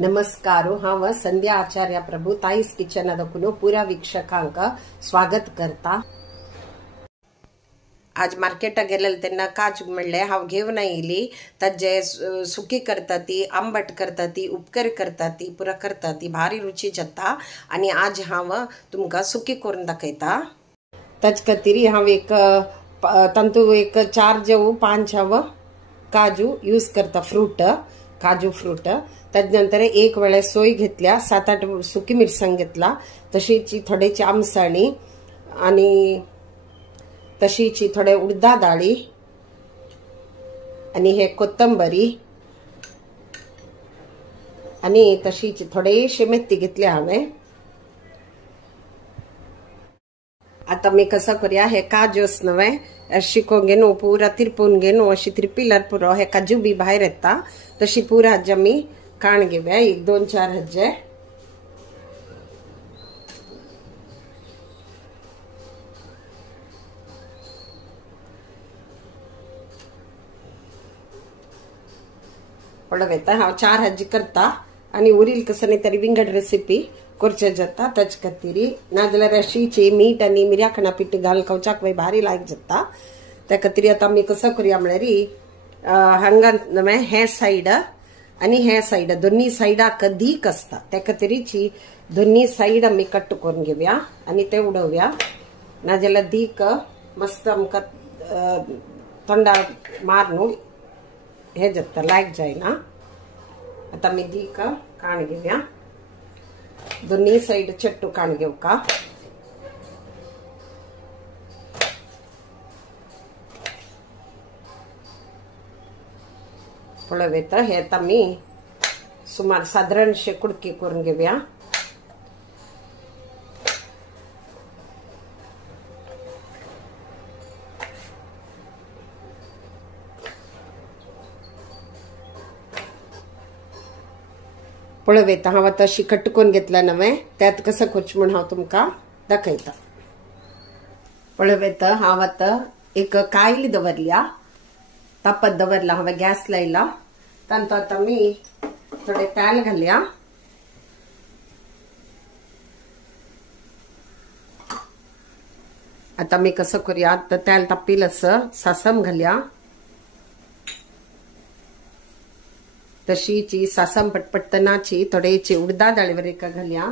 नमस्कार हांव संध्या आचार्य प्रभू ताईस किचन अदकुनो पुरा वीक्षकांक स्वागत करता। आज मार्केटाक गेलेले तेन्ना काजू म्हणले हांव घेवन आयिल्ली ताजे सुकी करता ती आंबट करता ती उपकर करता ती पुरा करता ती भारी रुची जाता आनी आज हांव तुमकां सुकी करून दाखयता। ताजे खातीर हांव एक तंतू एक 4 जेवू 5 हांव काजू यूज करता फ्रूट काजू फ्रूट। त्यानंतर एक वेळे सोय घेतल्या 7-8 सुकी मिरसांग घेतला तशीची थोडेची आमसाणी आणि तशीची थोडे उडदा डाळी आणि हे कोथंबरी आणि तशीची थोडेशे मेथी घेतले हांवें। आता मी कसं करूया हे काजूस नवे शिकोवन घेवन पुरा तिरपून घेवन अशी तिरपिल्यार पुरो हे काजू बी भायर येता तशी पुरा हाजे आमी काण घेवया 1-2-4 हज्जे। पळयता हांव 4 हज्जी करता आनी उरील कसं तरी विंगड रेसिपी करचे जाता ताचे खातीर नाजाल्यार अशीची मीठ आनी मिरयाखणा पीठ घाल खावच्याक भारी लायक जाता। त्या खातीर आता आमी कसं करूया म्हळ्यार हांगा नवे हे साइड आणि हे साइड दोन्ही साइडाक दीक असता त्या खातीरची दोन्ही साइड आमी कट करून घेवया आणि ते उडवया नाजाल्यार दीक मस्त आमकां तोंडा मारून हे जाता लायक जायना। आता आमी दीक काण घेवया दोन्ही साइड चट्टू काण घेवका। पळयता हे आता मी सुमार साधारणशे कुडकी करून घेवया। पळयता हांव आता अशी कट करून घेतला नवे त्यात कसं करचें म्हण हांव तुमकां दाखयता। पळयता हांव आता एक कायल दवरल्या तापत दवरला हांवें गॅस लायला तांतो आता मी थोडे तेल घालया आता मी कसं करूया तेल तापील असं सासम घालया तशीची सासम पटपटनाची थोडेची उडदा डाळीवर एका घालया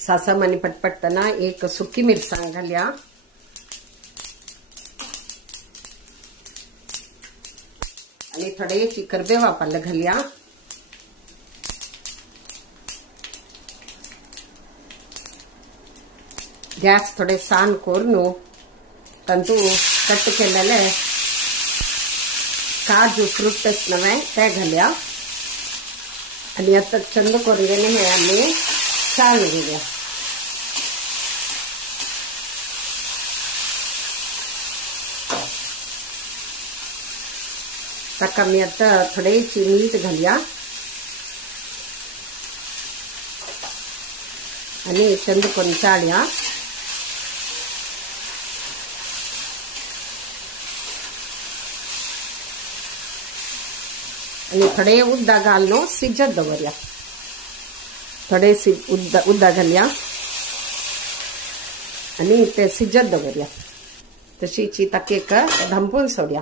सासम आणि पटपटतना एक सुकी मिरसांग घालया आणि थोडेची करबेवा पाल घालया गॅस थोडे सान करून तंतू कट केलेले काजू फ्रूटच नवे ते घालया आणि आता चंद करून घेणे हे आम्ही चाळ घेऊया। ताका मी आता थोडेची मीठ घालया आणि चंद करून चाळया आणि थोडे उद्दा घालनो शिजत दवरया थोडे उद्दा घालया आणि ते शिजत दवरया तशीची ताकेक धंपून सोडया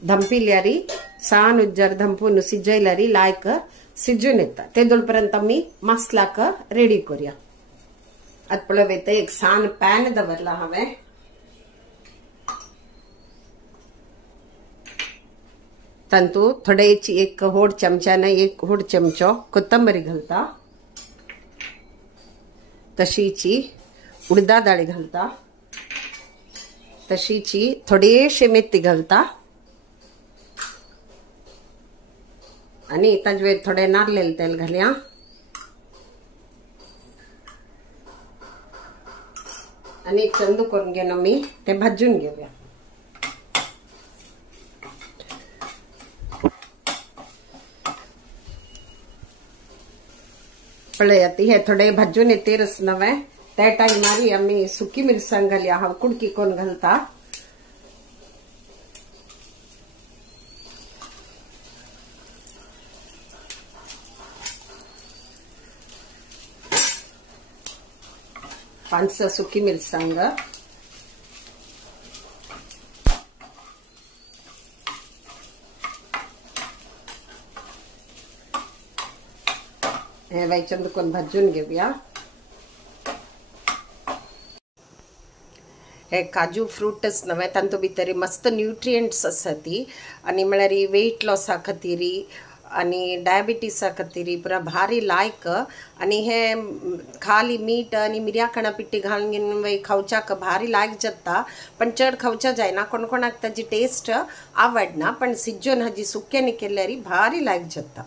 धंपिल्यारी सान उज्जर धंपून सिजयल्यारी लायक सिजून येता ते दोळपर्यंत आमी मसालाक रेडी करूया। आता पळयता एक सान पॅन दवरला हांवें तंतू थोडेची एक होड चमच्याने एक होड चमचो कोथंबरी घालता तशीची उडदा डाळी घालता तशीची थोडेशे मेथी घालता आणि ताजे थोडे नारळेल तेल घालया आणि चंदू करून घेऊन आम्ही ते भाजून घेऊया। पळयता हे थोडे भाजून येतेरच नवे त्या टायमार आम्ही सुकी मिरसांग घालया हांव कुडकी कोण घालता. पांच सुकी मिरसांग हे वायचंद कोण भाजून घेऊया. हे काजू फ्रूटच नव्हे तांतू भितर मस्त न्यूट्रिएंट्स आसती आणि म्हळ्यार वेट लॉसा खातीर आणि डायबिटीसा खातीर पुरा भारी लायक. आणि हे खाली मीठ आणि मिरया कणा पिट्टी घालून खावच्याक भारी लायक जाता. पण चड खावच्या जायना, कोण कोणाक ताजी टेस्ट आवडना, पण सिज्जोन हाजी सुक्यानी केल्यार भारी लायक जाता.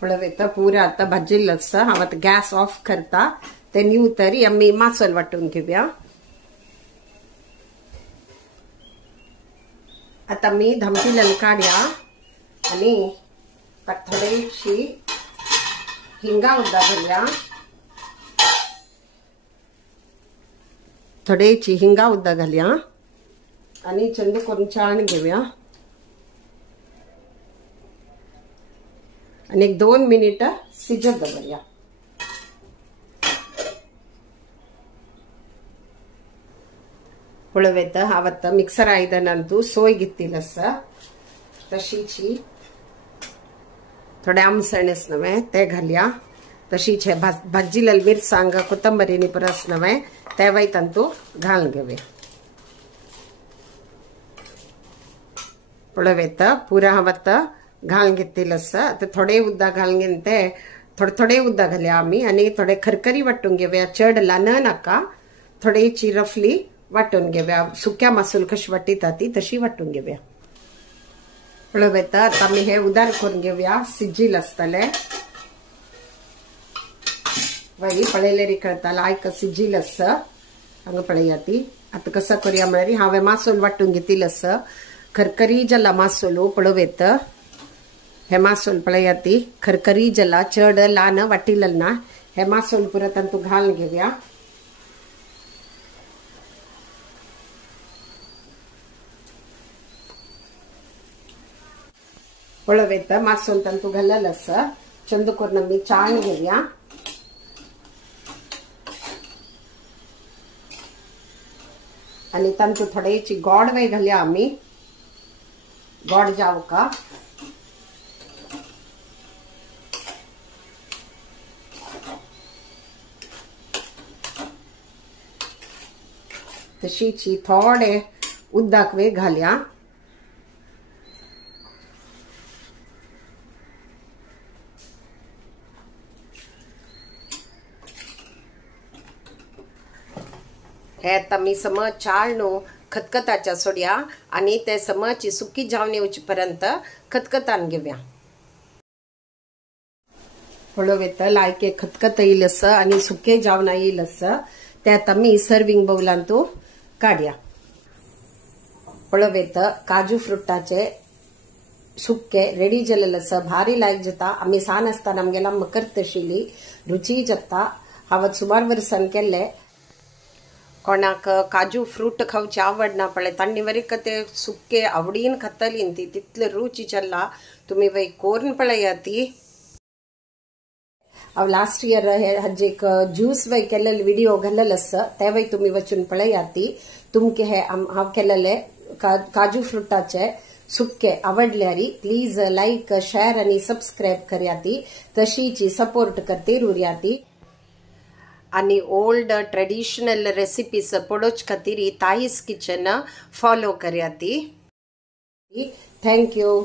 पळवेता पुरा आता भाजिल्लो आसा. हांव आतां गॅस ऑफ करता. ते निवतरी आम्ही मासोल वाटून घेऊया. आता मी धमकीलन काढया आणि थोडीशी हिंगा उद्दा घालया. थोडीशी हिंगा उद्दा घालया आणि चंद करून चाळण घेऊया आणि एक 2 मिनिट शिजत दवरया. पळवेत हांव आतां मिक्सर आयदनांतू सोय घेतिल्लो आसा. तशीची थोडे आमसणस नवे ते घालया. तशीच हे भाजिल्लेली मिरसांग कोथंबरीनी परस नवे ते वयतांतू घालून घेवया. पळवेत पुरा हांव आतां घालून घेतिल्लो आसा. आतां थोडे उदक घालून घेवन ते थोडे उदक घालया आमी आणि थोडे खरखरी वाटून घेवया. चड ल्हान नाका, थोडीशी रफली वाटून घेवया. सुक्या मासूल कशी वाटिता ती तशी वाटून घेवया. पळवेता आता आमी हे उदार करून घेवया. सिज्जील आसतले वरी पळयलेरी कळता लायक सिज्जील आसा. हांगा पळया ती. आता कसा करूया म्हळ्यार हांवें मासूल वाटून घेतिल्लो आसा. खरखरी जाला मासूल. पळवेत हे मासूल पळया ती खरखरी जाला, चड ल्हान वाटिल्लो ना. हे मासूल पुरा तांतू घालून घेवया. पळवेत मासूल तांतू घालेलो आसा. चंद करून आमी चाळण घेवया आणि तांतू थोडीशी गोड वय घालया आमी. गोड जावका तशीची थोडे उदक वे घालया. हे आता मी सम चाळणू खतखताच्या सोड्या आणि ते समची सुकी जावन येवचेपर्यंत खतखतान घेवया. पळवेत लायक खतखत येईल आसा आणि सुके जावन येईल आसा. ते आता मी सर्विंग बाउलांतू काढया. पळवेत काजू फ्रुटाचे सुके रेडी जालेले आसा. भारी लायक जाता. आमी सान आसतना आमगेला मकर तशिली रुची जाता. हांव सुमार वर्सान केले. कोणाक काजू फ्रूट खावची आवडना पळय तांणी वरीक ते सुके आवडीन खातली ती तितले रुची चल्ला. तुम्ही वय कोरून पळया ती. हांव लास्ट इयर हे हाजे एक ज्यूस वय केलेले व्हिडिओ घालेलो आसा. ते वय तुम्ही वचून पळया ती. तुमके हे हांव केलेले काजू फ्रुटाचे सुके आवडल्यारी प्लीज लाईक शेअर आणि सबस्क्राईब करया ती. तशीची सपोर्ट करते रुरया ती. आणि ओल्ड ट्रेडिशनल रेसिपीज पडोच खातीर ताईस किचन फॉलो करया ती. Thank you.